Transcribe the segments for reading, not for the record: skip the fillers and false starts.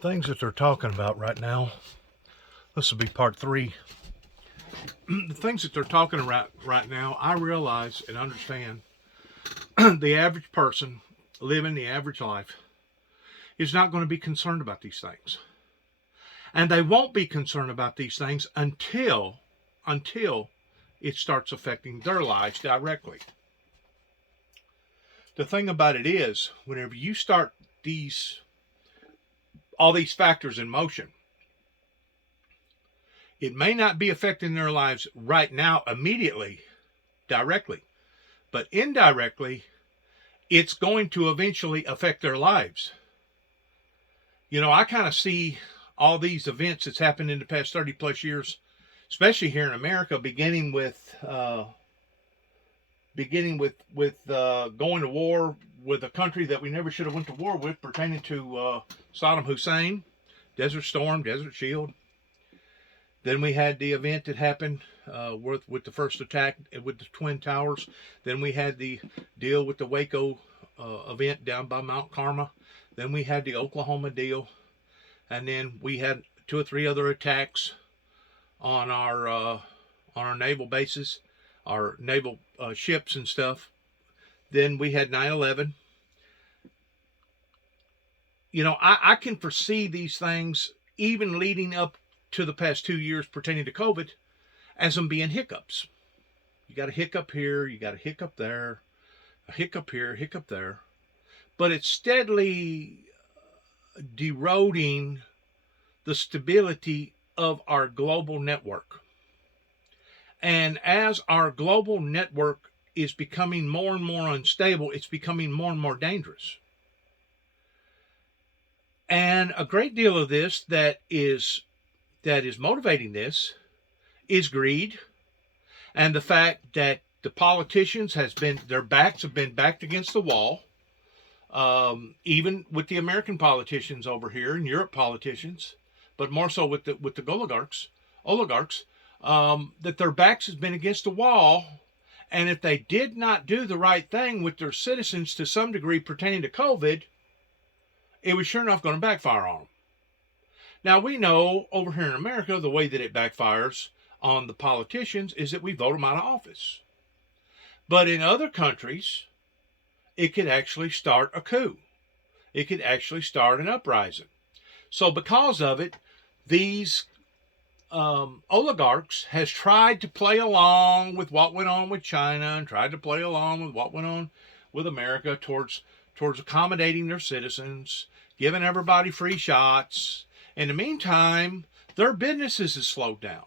things that they're talking about right now, this will be part 3. The things that they're talking about right now, I realize and understand the average person living the average life is not going to be concerned about these things. And they won't be concerned about these things until it starts affecting their lives directly. The thing about it is, whenever you start all these factors in motion, it may not be affecting their lives right now immediately, directly, but indirectly, it's going to eventually affect their lives. You know, I kind of see all these events that's happened in the past 30 plus years, especially here in America, beginning with going to war with a country that we never should have went to war with, pertaining to Saddam Hussein, Desert Storm, Desert Shield. Then we had the event that happened with the first attack with the Twin Towers. Then we had the deal with the Waco event down by Mount Carmel. Then we had the Oklahoma deal. And then we had 2 or 3 other attacks on our naval bases, our naval ships and stuff. Then we had 9/11. You know, I can foresee these things even leading up to the past 2 years pertaining to COVID as them being hiccups. You got a hiccup here, you got a hiccup there, a hiccup here, a hiccup there. But it's steadily eroding the stability of our global network. And as our global network is becoming more and more unstable, it's becoming more and more dangerous. And a great deal of this that is motivating this is greed, and the fact that the politicians their backs have been backed against the wall, even with the American politicians over here and Europe politicians, but more so with the oligarchs, that their backs has been against the wall, and if they did not do the right thing with their citizens to some degree pertaining to COVID, it was sure enough going to backfire on them. Now, we know over here in America, the way that it backfires on the politicians is that we vote them out of office. But in other countries, it could actually start a coup. It could actually start an uprising. So because of it, these oligarchs has tried to play along with what went on with China and tried to play along with what went on with America towards accommodating their citizens, giving everybody free shots. In the meantime, their businesses have slowed down.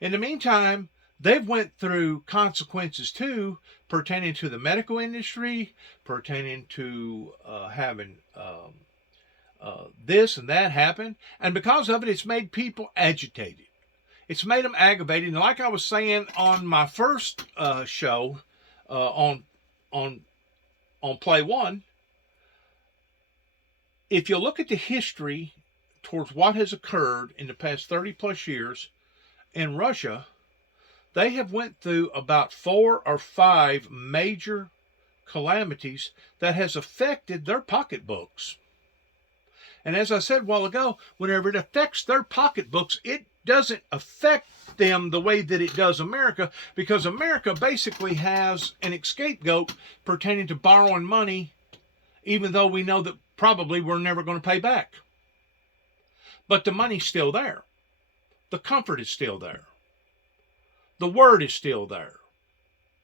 In the meantime, they've went through consequences too, pertaining to the medical industry, pertaining to having this and that happen. And because of it, it's made people agitated. It's made them aggravated. And like I was saying on my first show on Play One, if you look at the history towards what has occurred in the past 30 plus years in Russia, they have went through about 4 or 5 major calamities that has affected their pocketbooks. And as I said a while ago, whenever it affects their pocketbooks, it doesn't affect them the way that it does America, because America basically has an scapegoat pertaining to borrowing money, even though we know that probably we're never going to pay back. But the money's still there. The comfort is still there. The word is still there.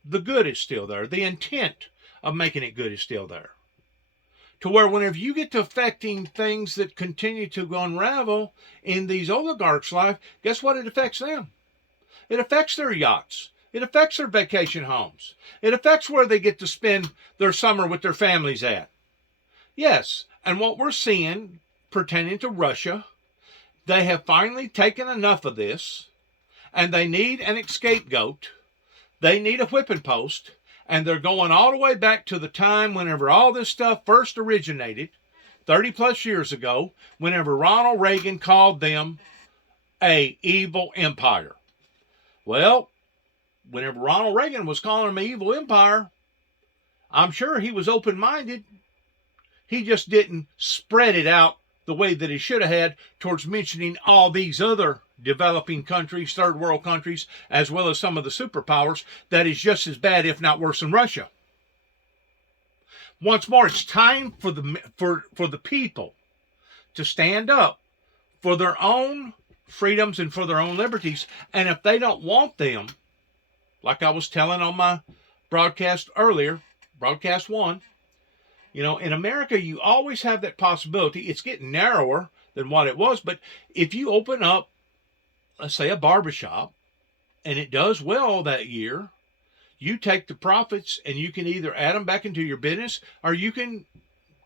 The good is still there. The intent of making it good is still there. To where whenever you get to affecting things that continue to unravel in these oligarchs' life, guess what it affects them? It affects their yachts. It affects their vacation homes. It affects where they get to spend their summer with their families at. Yes, and what we're seeing pertaining to Russia, they have finally taken enough of this, and they need an scapegoat. They need a whipping post, and they're going all the way back to the time whenever all this stuff first originated, 30 plus years ago, whenever Ronald Reagan called them a evil empire. Well, whenever Ronald Reagan was calling them an evil empire, I'm sure he was open-minded. He just didn't spread it out the way that he should have had towards mentioning all these other developing countries, third world countries, as well as some of the superpowers, that is just as bad, if not worse, than Russia. Once more, it's time for the people to stand up for their own freedoms and for their own liberties. And if they don't want them, like I was telling on my broadcast earlier, broadcast 1, you know, in America, you always have that possibility. It's getting narrower than what it was, but if you open up, let's say, a barbershop, and it does well that year, you take the profits and you can either add them back into your business, or you can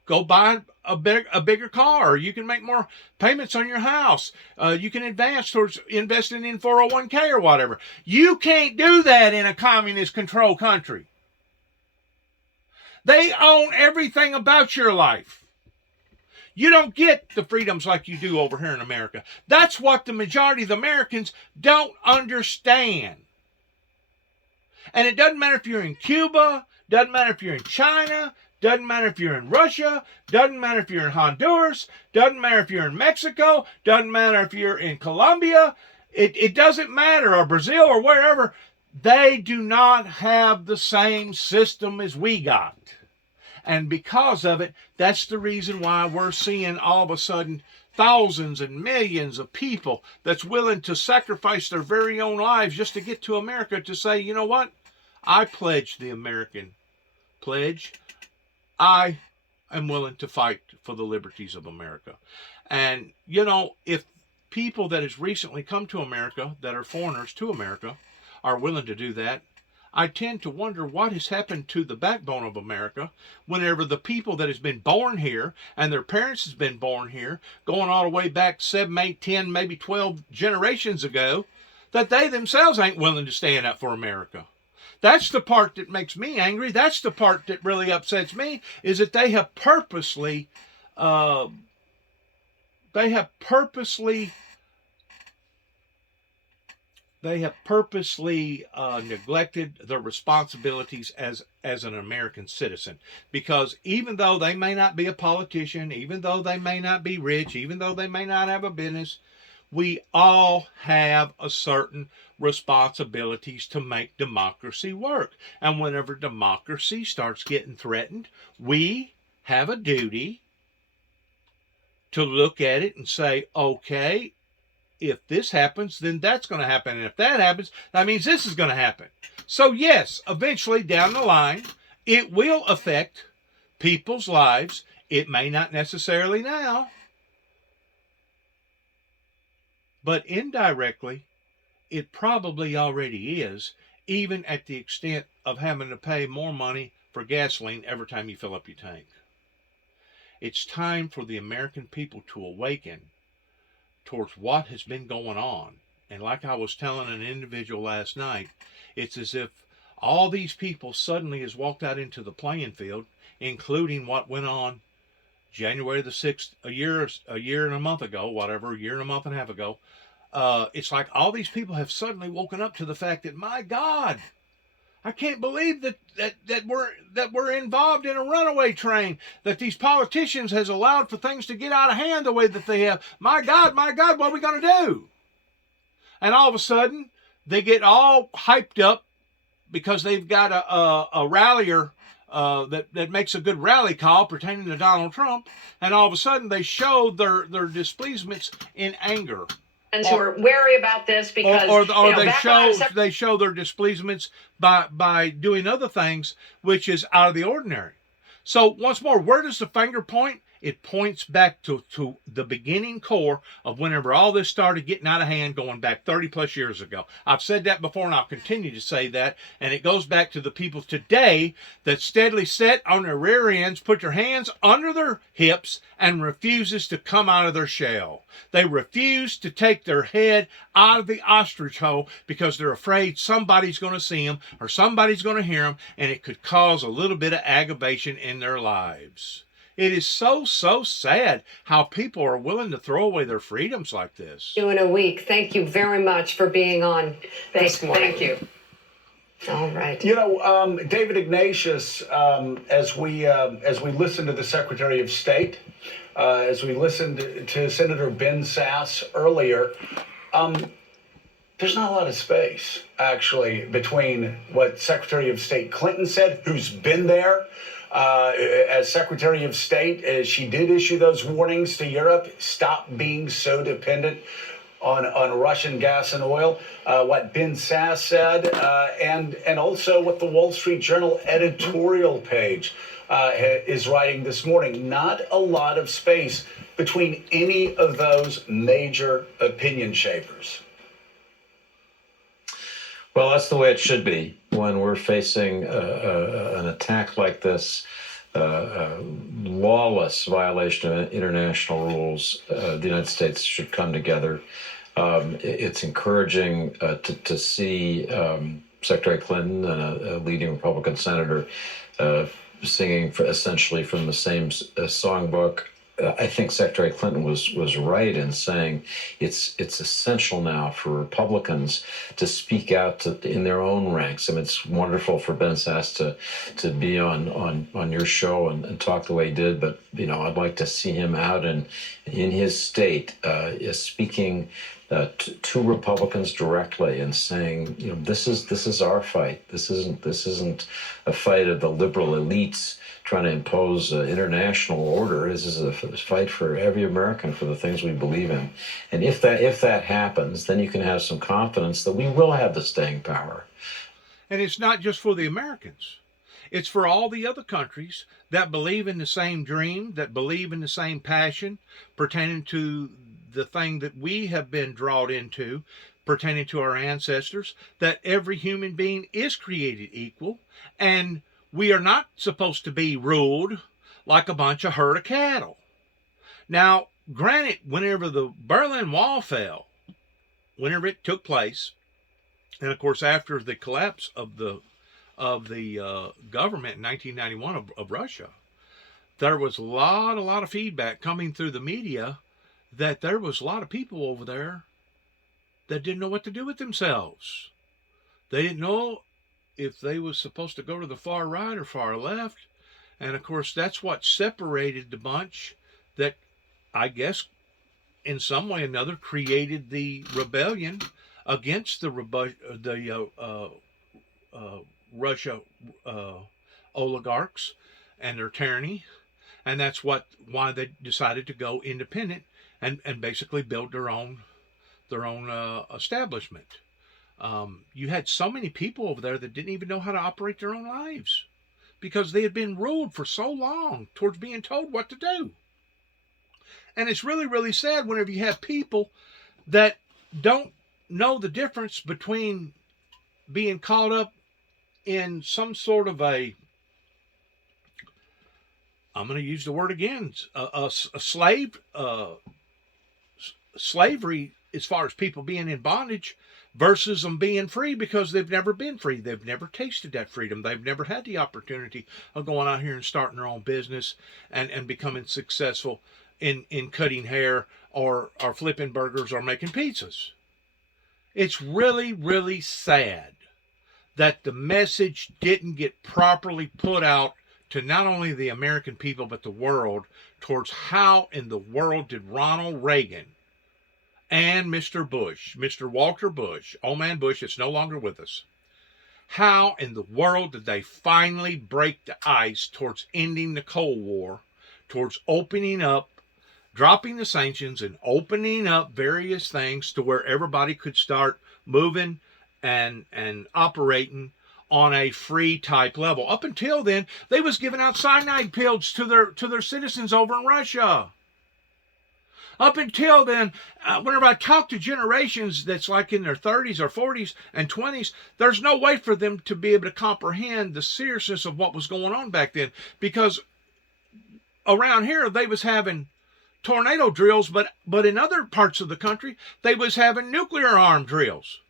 go buy a bigger car, or you can make more payments on your house. You can advance towards investing in 401k or whatever. You can't do that in a communist controlled country. They own everything about your life. You don't get the freedoms like you do over here in America. That's what the majority of the Americans don't understand. And it doesn't matter if you're in Cuba, doesn't matter if you're in China, doesn't matter if you're in Russia, doesn't matter if you're in Honduras, doesn't matter if you're in Mexico, doesn't matter if you're in Colombia, it doesn't matter, or Brazil or wherever. They do not have the same system as we got. And because of it, that's the reason why we're seeing all of a sudden thousands and millions of people that's willing to sacrifice their very own lives just to get to America to say, you know what? I pledge the American pledge. I am willing to fight for the liberties of America. And, you know, if people that has recently come to America, that are foreigners to America, are willing to do that, I tend to wonder what has happened to the backbone of America whenever the people that has been born here and their parents has been born here, going all the way back 7, 8, 10, maybe 12 generations ago, that they themselves ain't willing to stand up for America. That's the part that makes me angry. That's the part that really upsets me, is that they have purposely neglected their responsibilities as an American citizen. Because even though they may not be a politician, even though they may not be rich, even though they may not have a business, we all have a certain responsibilities to make democracy work. And whenever democracy starts getting threatened, we have a duty to look at it and say, okay, if this happens, then that's going to happen. And if that happens, that means this is going to happen. So yes, eventually down the line, it will affect people's lives. It may not necessarily now, but indirectly, it probably already is, even at the extent of having to pay more money for gasoline every time you fill up your tank. It's time for the American people to awaken towards what has been going on. And like I was telling an individual last night, it's as if all these people suddenly has walked out into the playing field, including what went on January the 6th, a year and a month ago, whatever, a year and a month and a half ago. It's like all these people have suddenly woken up to the fact that, my God, I can't believe that we're involved in a runaway train, that these politicians has allowed for things to get out of hand the way that they have. My God, what are we going to do? And all of a sudden, they get all hyped up because they've got a rallier that makes a good rally call pertaining to Donald Trump, and all of a sudden they show their displeasements in anger. And who are wary about this because they show their displeasements by doing other things, which is out of the ordinary. So once more, where does the finger point? It points back to the beginning core of whenever all this started getting out of hand, going back 30 plus years ago. I've said that before, and I'll continue to say that. And it goes back to the people today that steadily sit on their rear ends, put their hands under their hips, and refuses to come out of their shell. They refuse to take their head out of the ostrich hole because they're afraid somebody's going to see them or somebody's going to hear them, and it could cause a little bit of aggravation in their lives. It is so sad how people are willing to throw away their freedoms like this. In a week. Thank you very much for being on this morning. Thank you. All right. David Ignatius, as we listen to the Secretary of State, as we listened to Senator Ben Sasse earlier, there's not a lot of space, actually, between what Secretary of State Clinton said, who's been there as Secretary of State, as she did issue those warnings to Europe, stop being so dependent on Russian gas and oil, what Ben Sasse said, and also what the Wall Street Journal editorial page is writing this morning. Not a lot of space between any of those major opinion shapers. Well, that's the way it should be when we're facing an attack like this, lawless violation of international rules. The United States should come together. It's encouraging to see Secretary Clinton and a leading Republican senator singing essentially from the same songbook. I think Secretary Clinton was right in saying it's essential now for Republicans to speak out in their own ranks. I mean, it's wonderful for Ben Sasse to be on your show and talk the way he did, but I'd like to see him out in his state speaking to Republicans directly and saying, this is our fight. This isn't a fight of the liberal elites trying to impose international order. This is a fight for every American for the things we believe in. And if that happens, then you can have some confidence that we will have the staying power. And it's not just for the Americans. It's for all the other countries that believe in the same dream, that believe in the same passion pertaining to the thing that we have been drawn into, pertaining to our ancestors, that every human being is created equal, and we are not supposed to be ruled like a bunch of herd of cattle. Now, granted, whenever the Berlin Wall fell, whenever it took place, and of course after the collapse of the government in 1991 of Russia, there was a lot of feedback coming through the media that there was a lot of people over there that didn't know what to do with themselves. They didn't know if they was supposed to go to the far right or far left. And of course, that's what separated the bunch that, I guess, in some way or another, created the rebellion against the Russia oligarchs and their tyranny. And that's why they decided to go independent and basically build their own establishment. You had so many people over there that didn't even know how to operate their own lives because they had been ruled for so long towards being told what to do. And it's really, really sad whenever you have people that don't know the difference between being caught up in some sort of I'm going to use the word again, a slavery as far as people being in bondage versus them being free, because they've never been free. They've never tasted that freedom. They've never had the opportunity of going out here and starting their own business and becoming successful in cutting hair or flipping burgers or making pizzas. It's really, really sad that the message didn't get properly put out to not only the American people but the world towards how in the world did Ronald Reagan and Mr. Bush, Mr. Walter Bush, old man Bush that's no longer with us, how in the world did they finally break the ice towards ending the Cold War, towards opening up, dropping the sanctions and opening up various things to where everybody could start moving and operating on a free type level. Up until then, they was giving out cyanide pills to their citizens over in Russia. Up until then, whenever I talk to generations that's like in their 30s or 40s and 20s, there's no way for them to be able to comprehend the seriousness of what was going on back then. Because around here, they was having tornado drills, but in other parts of the country, they was having nuclear armed drills,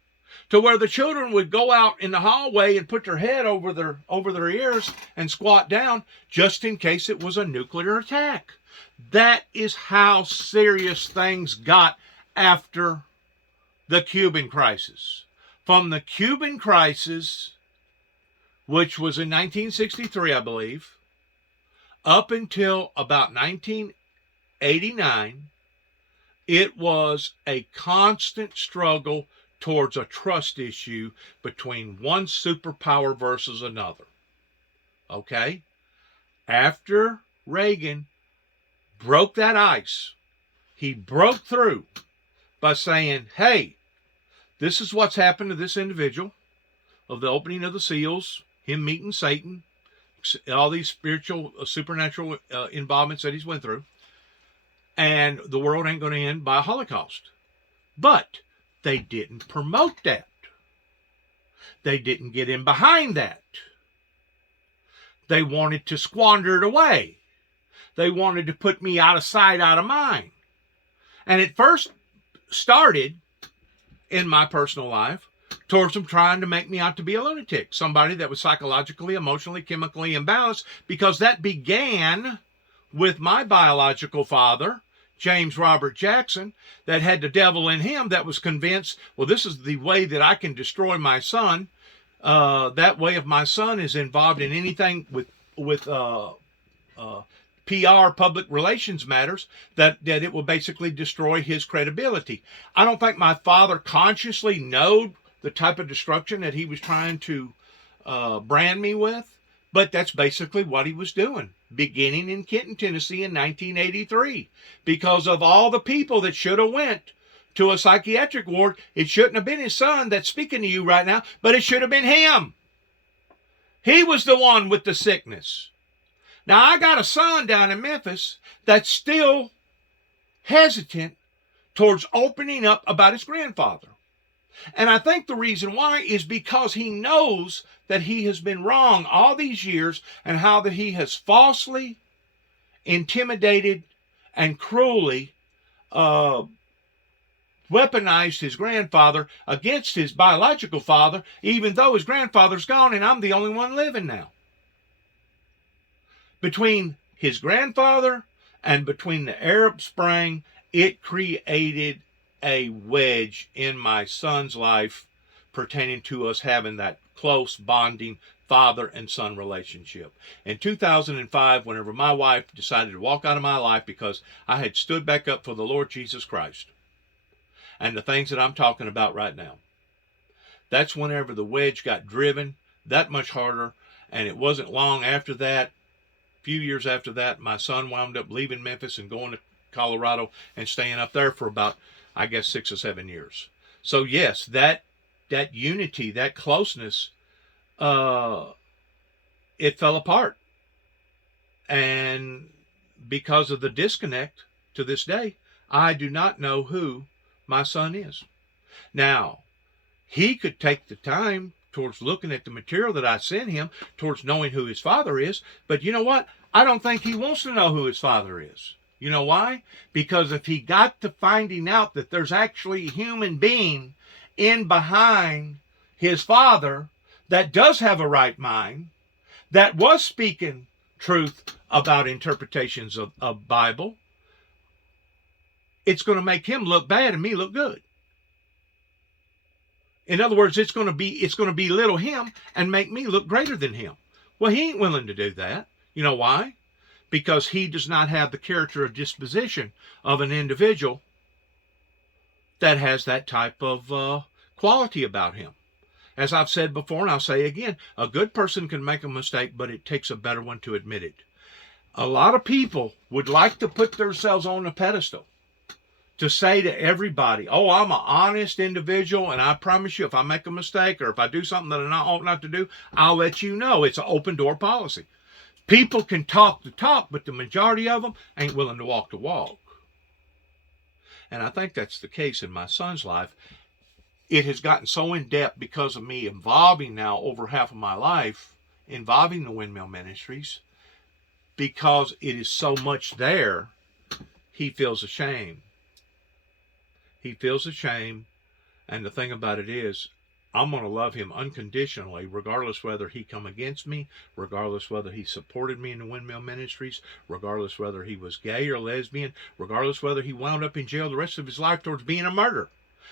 to where the children would go out in the hallway and put their head over their ears and squat down just in case it was a nuclear attack. That is how serious things got after the Cuban crisis. From the Cuban crisis which was in 1963, I believe, up until about 1989, it was a constant struggle towards a trust issue between one superpower versus another. Okay? After Reagan broke that ice, he broke through by saying, hey, this is what's happened to this individual of the opening of the seals, him meeting Satan, all these spiritual, supernatural involvements that he's went through. And the world ain't going to end by a Holocaust. But they didn't promote that. They didn't get in behind that. They wanted to squander it away. They wanted to put me out of sight, out of mind. And it first started in my personal life towards them trying to make me out to be a lunatic, somebody that was psychologically, emotionally, chemically imbalanced, because that began with my biological father, James Robert Jackson, that had the devil in him, that was convinced, well, this is the way that I can destroy my son. That way, if my son is involved in anything with PR, public relations matters, that it will basically destroy his credibility. I don't think my father consciously knew the type of destruction that he was trying to brand me with, but that's basically what he was doing, beginning in Kenton, Tennessee in 1983. Because of all the people that should have went to a psychiatric ward, it shouldn't have been his son that's speaking to you right now, but it should have been him. He was the one with the sickness. Now, I got a son down in Memphis that's still hesitant towards opening up about his grandfather. And I think the reason why is because he knows that he has been wrong all these years, and how that he has falsely intimidated and cruelly weaponized his grandfather against his biological father, even though his grandfather's gone and I'm the only one living now. Between his grandfather and between the Arab Spring, it created a wedge in my son's life pertaining to us having that close bonding father and son relationship. In 2005, whenever my wife decided to walk out of my life because I had stood back up for the Lord Jesus Christ and the things that I'm talking about right now, that's whenever the wedge got driven that much harder. And it wasn't long after that, a few years after that, my son wound up leaving Memphis and going to Colorado and staying up there for about, I guess, 6 or 7 years. So yes, that unity, that closeness, it fell apart. And because of the disconnect to this day, I do not know who my son is. Now, he could take the time towards looking at the material that I sent him, towards knowing who his father is. But you know what? I don't think he wants to know who his father is. You know why? Because if he got to finding out that there's actually a human being in behind his father that does have a right mind, that was speaking truth about interpretations of Bible, it's going to make him look bad and me look good. In other words, it's going to belittle him and make me look greater than him. Well, he ain't willing to do that. You know why? Because he does not have the character or disposition of an individual that has that type of quality about him. As I've said before, and I'll say again, a good person can make a mistake, but it takes a better one to admit it. A lot of people would like to put themselves on a pedestal, to say to everybody, oh, I'm an honest individual, and I promise you, if I make a mistake or if I do something that I ought not to do, I'll let you know. It's an open door policy. People can talk the talk, but the majority of them ain't willing to walk the walk. And I think that's the case in my son's life. It has gotten so in depth because of me involving now over half of my life, involving the Windmill Ministries, because it is so much there, he feels ashamed. He feels ashamed, and the thing about it is, I'm going to love him unconditionally, regardless whether he come against me, regardless whether he supported me in the Windmill Ministries, regardless whether he was gay or lesbian, regardless whether he wound up in jail the rest of his life towards being a murderer.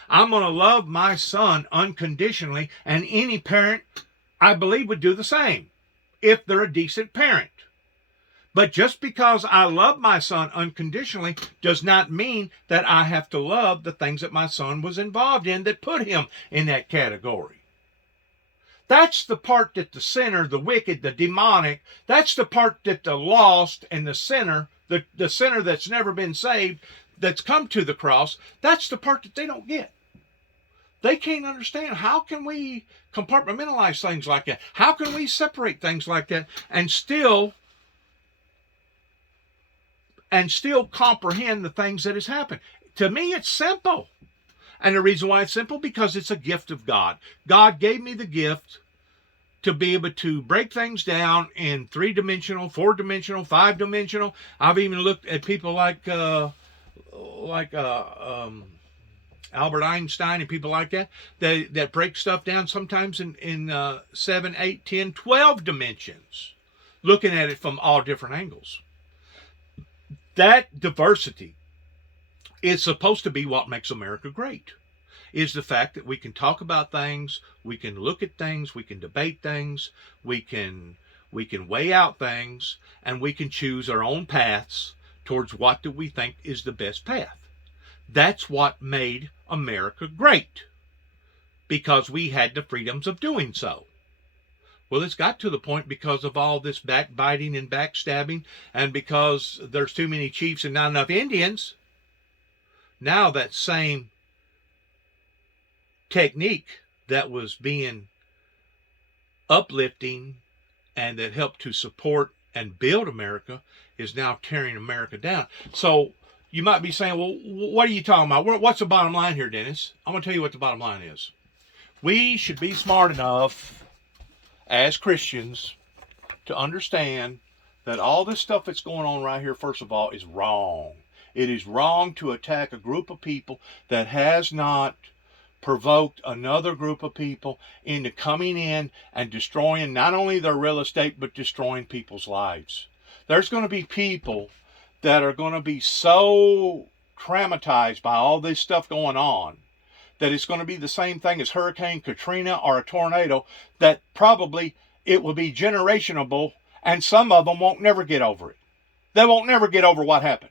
I'm going to love my son unconditionally, and any parent I believe, would do the same if they're a decent parent. But just because I love my son unconditionally does not mean that I have to love the things that my son was involved in that put him in that category. That's the part that the sinner, the wicked, the demonic, that's the part that the lost and the sinner, the sinner that's never been saved, that's come to the cross, that's the part that they don't get. They can't understand. How can we compartmentalize things like that? How can we separate things like that and still comprehend the things that has happened? To me, it's simple. And the reason why it's simple, because it's a gift of God. God gave me the gift to be able to break things down in 3-dimensional, 4-dimensional, 5-dimensional. I've even looked at people like Albert Einstein and people like that that break stuff down sometimes in 7, 8, 10, 12 dimensions, looking at it from all different angles. That diversity is supposed to be what makes America great, is the fact that we can talk about things, we can look at things, we can debate things, we can weigh out things, and we can choose our own paths towards what do we think is the best path. That's what made America great, because we had the freedoms of doing so. Well, it's got to the point because of all this backbiting and backstabbing, and because there's too many chiefs and not enough Indians. Now that same technique that was being uplifting and that helped to support and build America is now tearing America down. So you might be saying, well, what are you talking about? What's the bottom line here, Dennis? I'm going to tell you what the bottom line is. We should be smart enough as Christians to understand that all this stuff that's going on right here, first of all, is wrong. It is wrong to attack a group of people that has not provoked another group of people into coming in and destroying not only their real estate, but destroying people's lives. There's going to be people that are going to be so traumatized by all this stuff going on that it's going to be the same thing as Hurricane Katrina or a tornado, that probably it will be generational, and some of them won't never get over it. They won't never get over what happened,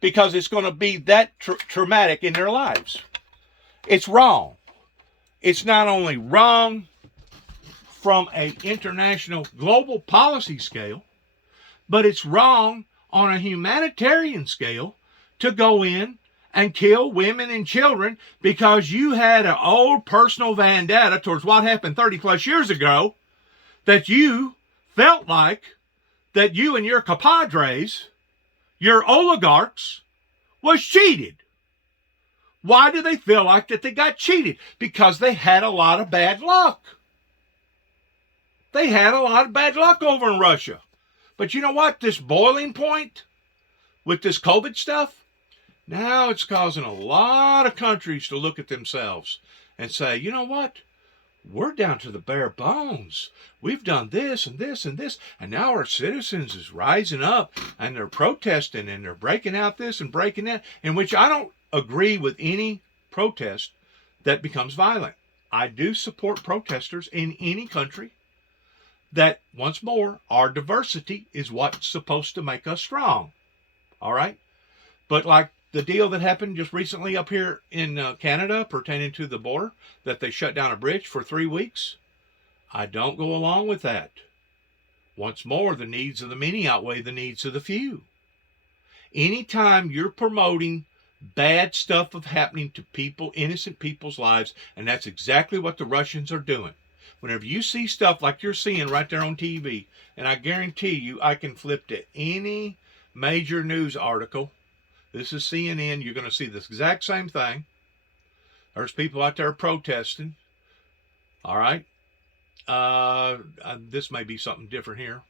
because it's going to be that traumatic in their lives. It's wrong. It's not only wrong from an international global policy scale, but it's wrong on a humanitarian scale to go in and kill women and children because you had an old personal vendetta towards what happened 30 plus years ago, that you felt like that you and your compadres, your oligarchs, was cheated. Why do they feel like that they got cheated? Because they had a lot of bad luck. They had a lot of bad luck over in Russia. But you know what? This boiling point with this COVID stuff, now it's causing a lot of countries to look at themselves and say, you know what? We're down to the bare bones. We've done this and this and this, and now our citizens is rising up and they're protesting and they're breaking out this and breaking that, in which I don't agree with any protest that becomes violent. I do support protesters in any country. That, once more, our diversity is what's supposed to make us strong. All right? But like the deal that happened just recently up here in Canada pertaining to the border, that they shut down a bridge for 3 weeks, I don't go along with that. Once more, the needs of the many outweigh the needs of the few. Anytime you're promoting bad stuff of happening to people, innocent people's lives, and that's exactly what the Russians are doing. Whenever you see stuff like you're seeing right there on TV, and I guarantee you I can flip to any major news article, this is CNN, you're going to see this exact same thing. There's people out there protesting. All right. This may be something different here.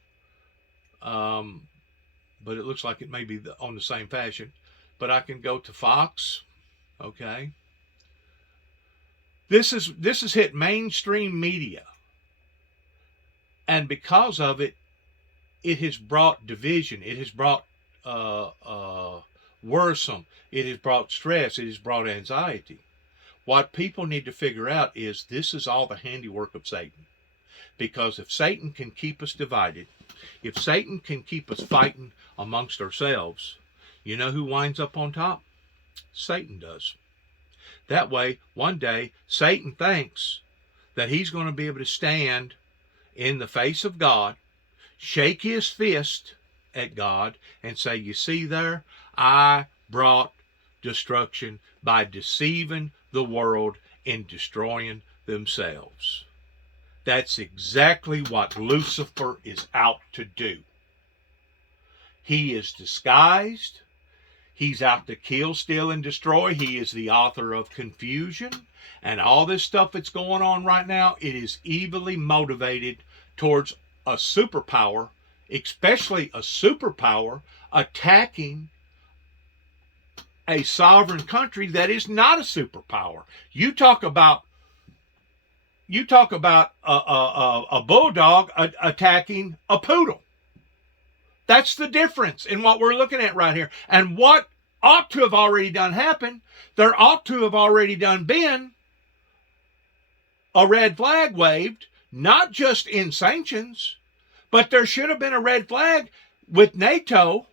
But it looks like it may be on the same fashion. But I can go to Fox. Okay. This has hit mainstream media. And because of it, it has brought division. It has brought worrisome. It has brought stress. It has brought anxiety. What people need to figure out is this is all the handiwork of Satan. Because if Satan can keep us divided, if Satan can keep us fighting amongst ourselves, you know who winds up on top? Satan does. That way, one day, Satan thinks that he's going to be able to stand in the face of God, shake his fist at God, and say, you see there, I brought destruction by deceiving the world in destroying themselves. That's exactly what Lucifer is out to do. He is disguised. He's out to kill, steal, and destroy. He is the author of confusion. And all this stuff that's going on right now, it is evilly motivated towards a superpower, especially a superpower attacking a sovereign country that is not a superpower. You talk about a bulldog attacking a poodle. That's the difference in what we're looking at right here. And what ought to have already done happened, there ought to have already done been a red flag waved, not just in sanctions, but there should have been a red flag with NATO,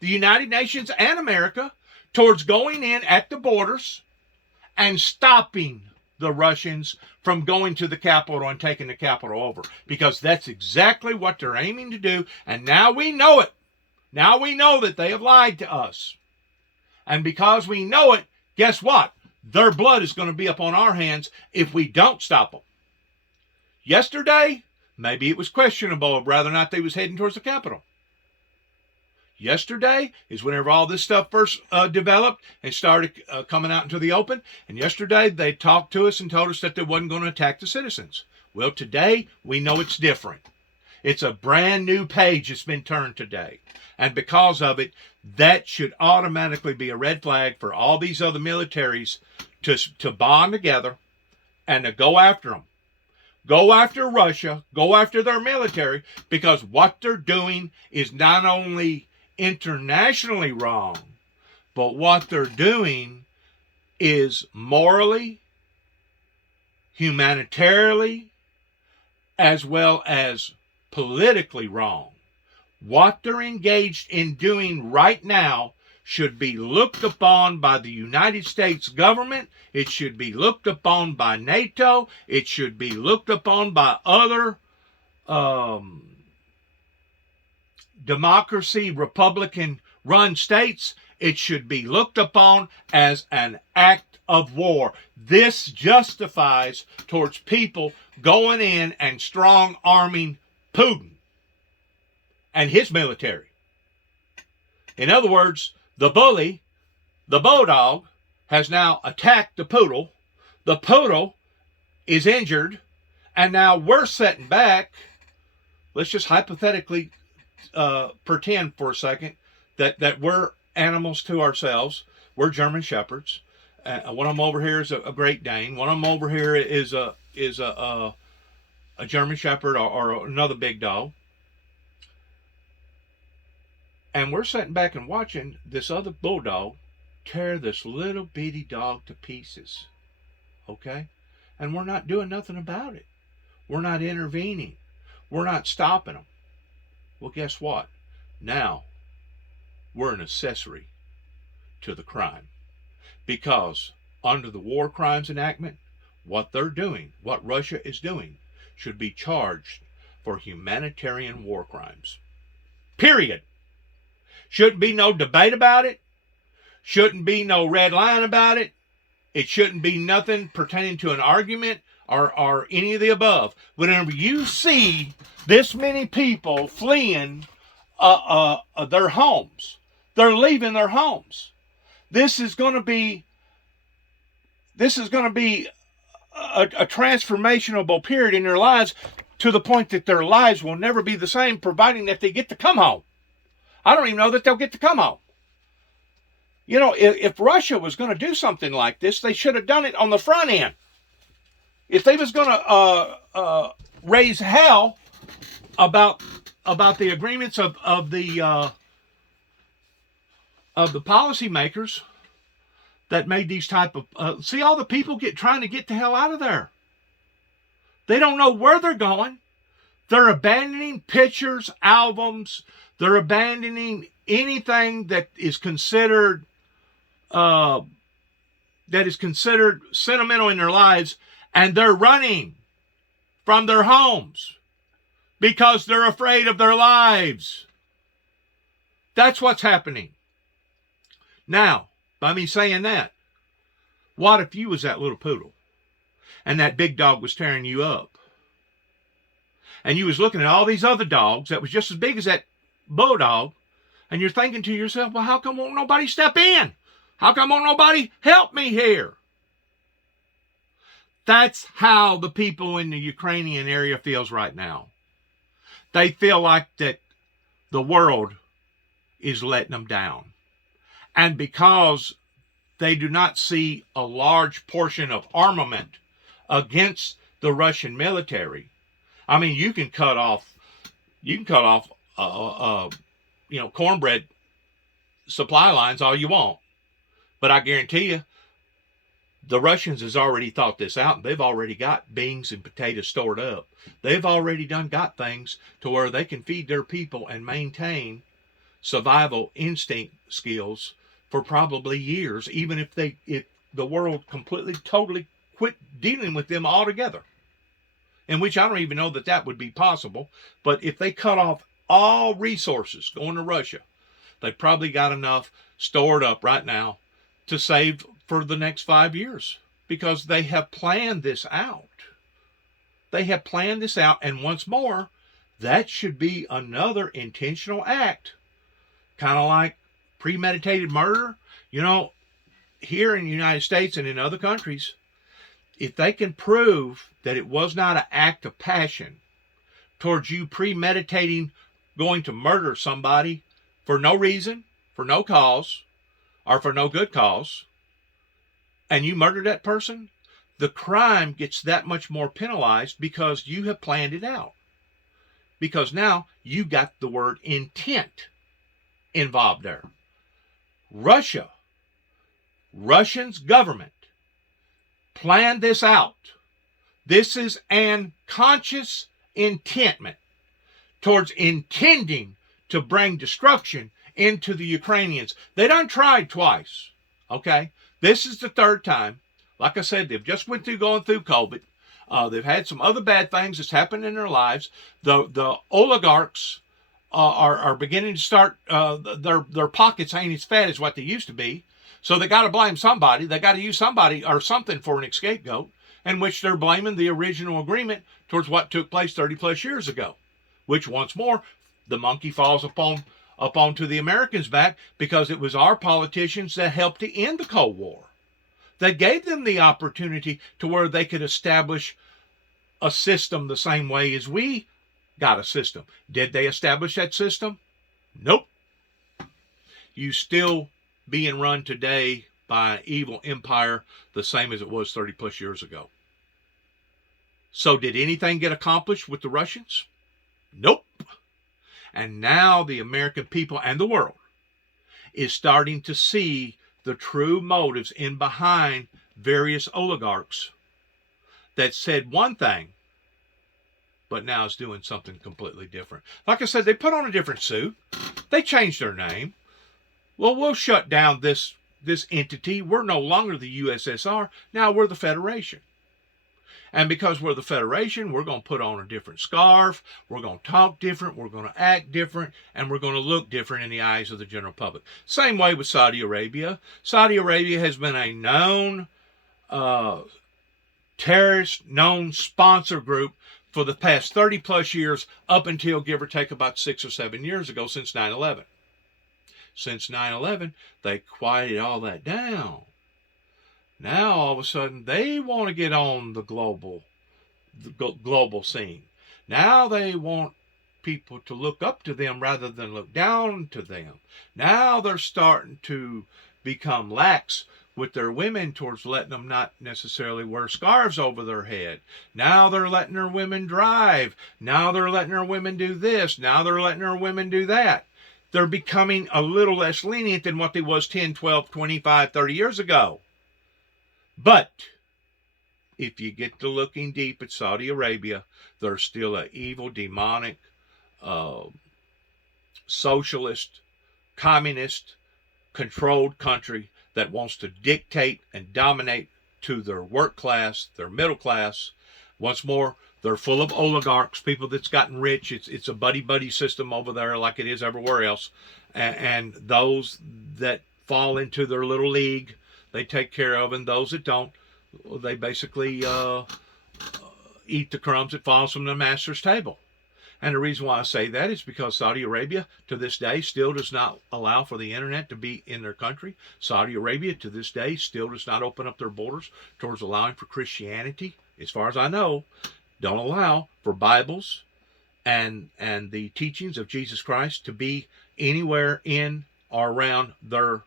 the United Nations, and America towards going in at the borders and stopping the Russians from going to the capital and taking the capital over, because that's exactly what they're aiming to do. And now we know it. Now we know that they have lied to us. And because we know it, guess what? Their blood is going to be upon our hands if we don't stop them. Yesterday, maybe it was questionable of whether or not they was heading towards the capital. Yesterday is whenever all this stuff first developed and started coming out into the open. And yesterday they talked to us and told us that they wasn't going to attack the citizens. Well, today we know it's different. It's a brand new page that's been turned today. And because of it, that should automatically be a red flag for all these other militaries to bond together and to go after them. Go after Russia, go after their military, because what they're doing is not only internationally wrong, but what they're doing is morally, humanitarianly, as well as politically wrong. What they're engaged in doing right now should be looked upon by the United States government. It should be looked upon by NATO. It should be looked upon by other democracy, Republican-run states. It should be looked upon as an act of war. This justifies towards people going in and strong-arming Putin and his military. In other words, the bully, the bulldog, has now attacked the poodle. The poodle is injured, and now we're sitting back. Let's just hypothetically pretend for a second that we're animals to ourselves. We're German shepherds. One of them over here is a Great Dane. One of them over here is a German shepherd or another big dog. And we're sitting back and watching this other bulldog tear this little bitty dog to pieces. Okay? And we're not doing nothing about it. We're not intervening. We're not stopping them. Well, guess what? Now, we're an accessory to the crime. Because under the War Crimes Enactment, what they're doing, what Russia is doing, should be charged for humanitarian war crimes. Period. Shouldn't be no debate about it. Shouldn't be no red line about it. It shouldn't be nothing pertaining to an argument or any of the above. Whenever you see this many people fleeing their homes, they're leaving their homes. This is going to be a transformational period in their lives, to the point that their lives will never be the same, providing that they get to come home. I don't even know that they'll get to come home. You know, if Russia was going to do something like this, they should have done it on the front end. If they was going to raise hell about the agreements of the policymakers that made these type of see all the people trying to get the hell out of there. They don't know where they're going. They're abandoning pictures, albums. They're abandoning anything that is considered sentimental in their lives, and they're running from their homes because they're afraid of their lives. That's what's happening. Now, by me saying that, what if you was that little poodle and that big dog was tearing you up? And you was looking at all these other dogs that was just as big as that bulldog, and you're thinking to yourself, well, how come won't nobody step in? How come won't nobody help me here? That's how the people in the Ukrainian area feels right now. They feel like that the world is letting them down. And because they do not see a large portion of armament against the Russian military, I mean, you can cut off cornbread supply lines all you want, but I guarantee you, the Russians has already thought this out, and they've already got beans and potatoes stored up. They've already got things to where they can feed their people and maintain survival instinct skills for probably years, even if the world completely, totally quit dealing with them altogether. In which I don't even know that would be possible. But if they cut off all resources going to Russia, they probably got enough stored up right now to save for the next 5 years, because they have planned this out. They have planned this out, and once more, that should be another intentional act, kind of like premeditated murder. You know, here in the United States and in other countries, if they can prove that it was not an act of passion towards you premeditating going to murder somebody for no reason, for no cause, or for no good cause, and you murder that person, the crime gets that much more penalized because you have planned it out. Because now you got the word intent involved there. Russian's government planned this out. This is an conscious intentment towards intending to bring destruction into the Ukrainians. They done tried twice, okay? This is the third time. Like I said, they've just going through COVID. They've had some other bad things that's happened in their lives. The oligarchs are beginning to start, their pockets ain't as fat as what they used to be. So they got to blame somebody. They got to use somebody or something for an scapegoat, in which they're blaming the original agreement towards what took place 30 plus years ago, which once more, the monkey falls onto the Americans' back, because it was our politicians that helped to end the Cold War. That gave them the opportunity to where they could establish a system the same way as we got a system. Did they establish that system? Nope. You still being run today by an evil empire the same as it was 30 plus years ago. So did anything get accomplished with the Russians? Nope. And now the American people and the world is starting to see the true motives in behind various oligarchs that said one thing, but now is doing something completely different. Like I said, they put on a different suit. They changed their name. Well, we'll shut down this entity. We're no longer the USSR. Now we're the Federation. And because we're the Federation, we're going to put on a different scarf. We're going to talk different. We're going to act different. And we're going to look different in the eyes of the general public. Same way with Saudi Arabia. Saudi Arabia has been a known terrorist, known sponsor group for the past 30 plus years, up until give or take about 6 or 7 years ago, since 9/11. Since 9/11, they quieted all that down. Now, all of a sudden, they want to get on the global scene. Now they want people to look up to them rather than look down to them. Now they're starting to become lax with their women towards letting them not necessarily wear scarves over their head. Now they're letting their women drive. Now they're letting their women do this. Now they're letting their women do that. They're becoming a little less lenient than what they was 10, 12, 25, 30 years ago. But if you get to looking deep at Saudi Arabia, they're still an evil, demonic, uh, socialist, communist, controlled country that wants to dictate and dominate to their work class, their middle class. Once more, they're full of oligarchs, people that's gotten rich. It's a buddy system over there, like it is everywhere else. And those that fall into their little league, they take care of, and those that don't, they basically eat the crumbs that falls from the master's table. And the reason why I say that is because Saudi Arabia to this day still does not allow for the internet to be in their country. Saudi Arabia to this day still does not open up their borders towards allowing for Christianity. As far as I know, don't allow for Bibles and the teachings of Jesus Christ to be anywhere in or around their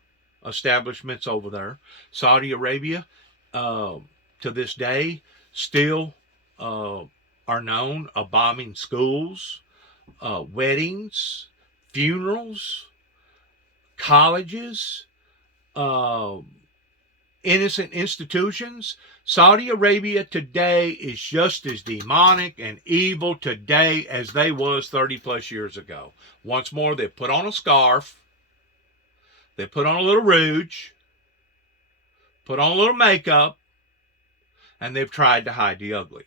establishments over there. Saudi Arabia to this day still are known of bombing schools, weddings, funerals, colleges, innocent institutions. Saudi Arabia today is just as demonic and evil today as they was 30 plus years ago. Once more, they put on a scarf, they put on a little rouge, put on a little makeup, and they've tried to hide the ugly.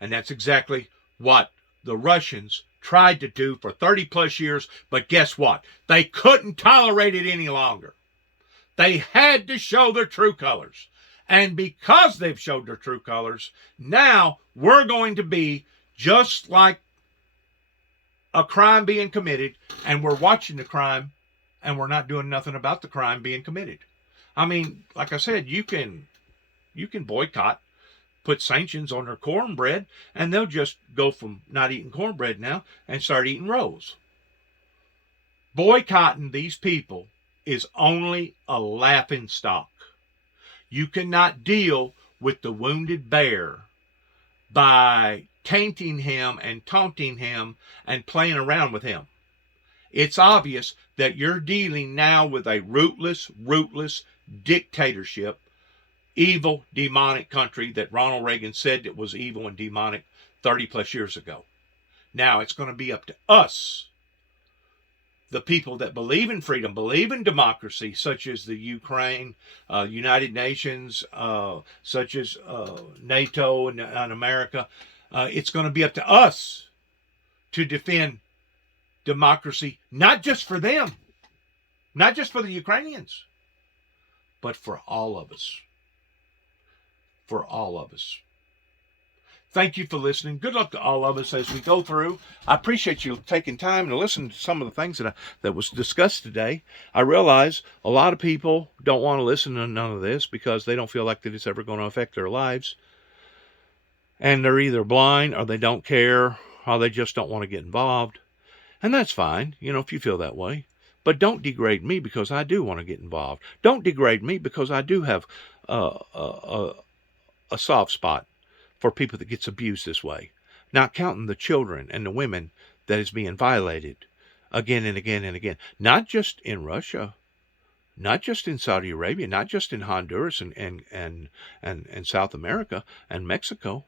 And that's exactly what the Russians tried to do for 30 plus years. But guess what? They couldn't tolerate it any longer. They had to show their true colors. And because they've showed their true colors, now we're going to be just like a crime being committed, and we're watching the crime, and we're not doing nothing about the crime being committed. I mean, like I said, you can boycott, put sanctions on their cornbread, and they'll just go from not eating cornbread now and start eating rolls. Boycotting these people is only a laughing stock. You cannot deal with the wounded bear by tainting him and taunting him and playing around with him. It's obvious that you're dealing now with a rootless dictatorship, evil, demonic country that Ronald Reagan said it was evil and demonic 30 plus years ago. Now it's going to be up to us, the people that believe in freedom, believe in democracy, such as the Ukraine, United Nations, such as NATO and America. It's going to be up to us to defend democracy, not just for them, not just for the Ukrainians, but for all of us. For all of us. Thank you for listening. Good luck to all of us as we go through. I appreciate you taking time to listen to some of the things that was discussed today. I realize a lot of people don't want to listen to none of this because they don't feel like that it's ever going to affect their lives. And they're either blind or they don't care or they just don't want to get involved. And that's fine, if you feel that way. But don't degrade me because I do want to get involved. Don't degrade me because I do have a soft spot for people that gets abused this way. Not counting the children and the women that is being violated again and again and again. Not just in Russia, not just in Saudi Arabia, not just in Honduras and South America and Mexico,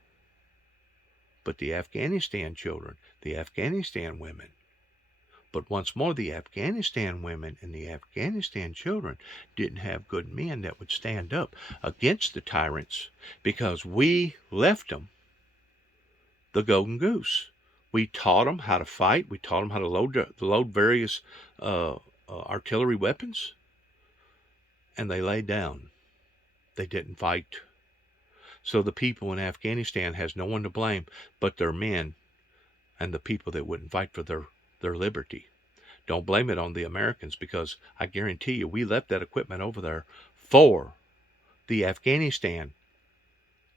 but the Afghanistan children, the Afghanistan women. But once more, the Afghanistan women and the Afghanistan children didn't have good men that would stand up against the tyrants because we left them the golden goose. We taught them how to fight. We taught them how to load various artillery weapons. And they laid down. They didn't fight. So the people in Afghanistan has no one to blame but their men and the people that wouldn't fight for their liberty. Don't blame it on the Americans because I guarantee you we left that equipment over there for the Afghanistan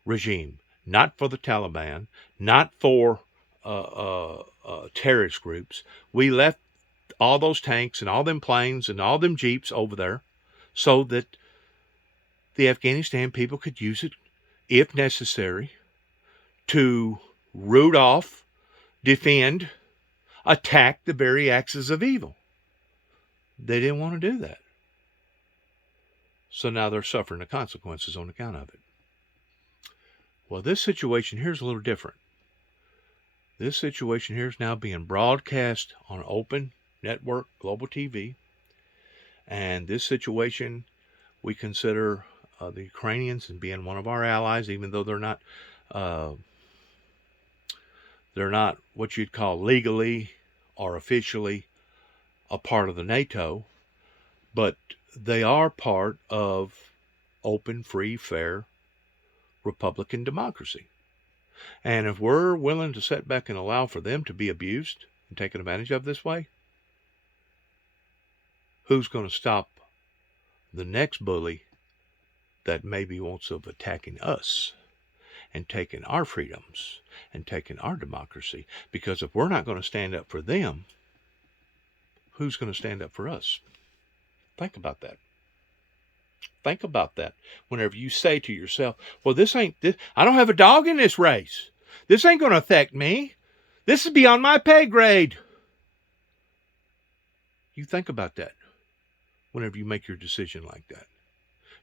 regime, not for the Taliban, not for terrorist groups. We left all those tanks and all them planes and all them jeeps over there so that the Afghanistan people could use it, if necessary, to root off, defend, attack the very axis of evil. They didn't want to do that. So now they're suffering the consequences on account of it. Well, this situation here is a little different. This situation here is now being broadcast on open network, global TV. And this situation, we consider the Ukrainians as being one of our allies, even though they're not what you'd call legally or officially a part of the NATO, but they are part of open, free, fair Republican democracy. And if we're willing to sit back and allow for them to be abused and taken advantage of this way, who's going to stop the next bully that maybe wants of attacking us and taking our freedoms and taking our democracy? Because if we're not going to stand up for them, who's going to stand up for us? Think about that. Think about that whenever you say to yourself, well, I don't have a dog in this race. This ain't going to affect me. This is beyond my pay grade. You think about that whenever you make your decision like that,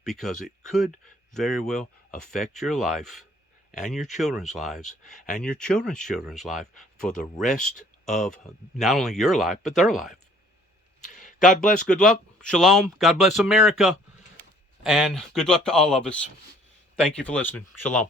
because it could very well affect your life and your children's lives and your children's children's life for the rest of not only your life, but their life. God bless. Good luck. Shalom. God bless America. And good luck to all of us. Thank you for listening. Shalom.